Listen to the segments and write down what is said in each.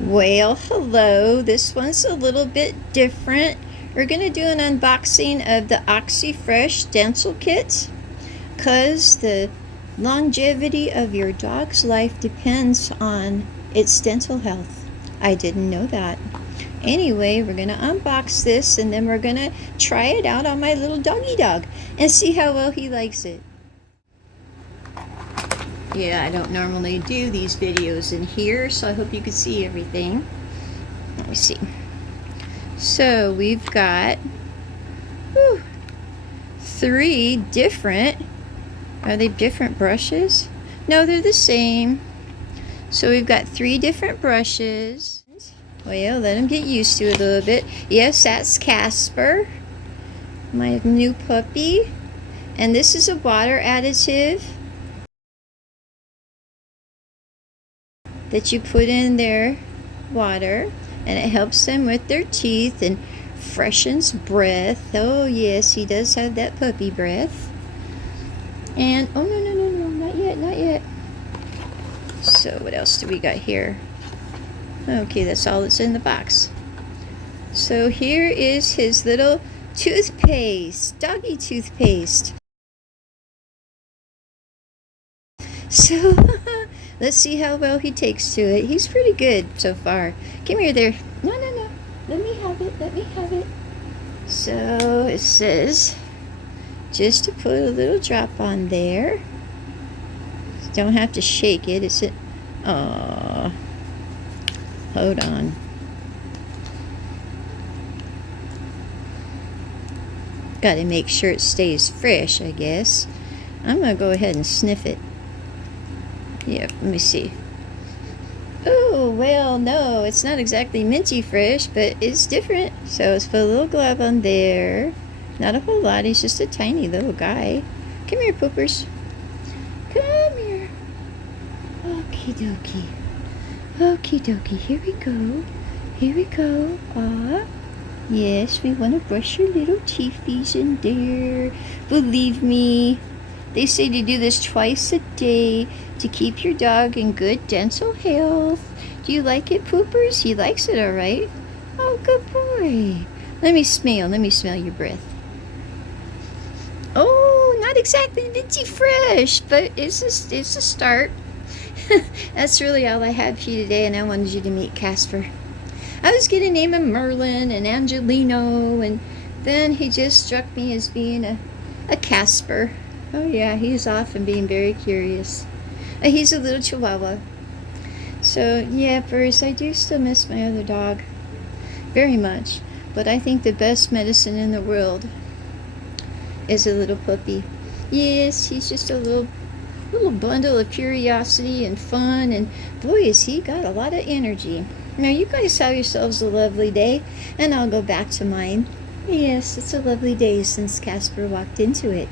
Well, hello. This one's a little bit different. We're going to do an unboxing of the Oxyfresh dental kit because the longevity of your dog's life depends on its dental health. I didn't know that. Anyway, we're going to unbox this and then we're going to try it out on my little doggy dog and see how well he likes it. Yeah, I don't normally do these videos in here, so I hope you can see everything. Let me see. So we've got 3 different, are they different brushes? No, they're the same. So we've got 3 different brushes. Well, let them get used to it a little bit. Yes, that's Casper, my new puppy. And this is a water additive that you put in their water, and it helps them with their teeth and freshens breath. Oh yes, he does have that puppy breath. And oh no, not yet. So what else do we got here? Okay, that's all that's in the box. So here is his little toothpaste, doggy toothpaste. So let's see how well he takes to it. He's pretty good so far. Come here there. No. Let me have it. So it says just to put a little drop on there. Don't have to shake it. It's hold on. Got to make sure it stays fresh, I guess. I'm going to go ahead and sniff it. Yeah, let me see. Oh, well, no, it's not exactly minty fresh, but it's different. So let's put a little glove on there. Not a whole lot, he's just a tiny little guy. Come here, poopers. Come here. Okie dokie. Here we go. Yes, we want to brush your little teethies in there. Believe me. They say to do this twice a day to keep your dog in good dental health. Do you like it, poopers? He likes it, all right. Oh, good boy. Let me smell your breath. Oh, not exactly minty fresh, but it's a start. That's really all I had for you today, and I wanted you to meet Casper. I was going to name him Merlin and Angelino, and then he just struck me as being a Casper. Oh yeah, he's off and being very curious. He's a little chihuahua. So yeah, Bruce, I do still miss my other dog very much. But I think the best medicine in the world is a little puppy. Yes, he's just a little bundle of curiosity and fun, and boy, has he got a lot of energy. Now you guys have yourselves a lovely day, and I'll go back to mine. Yes, it's a lovely day since Casper walked into it.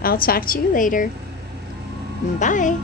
I'll talk to you later. Bye.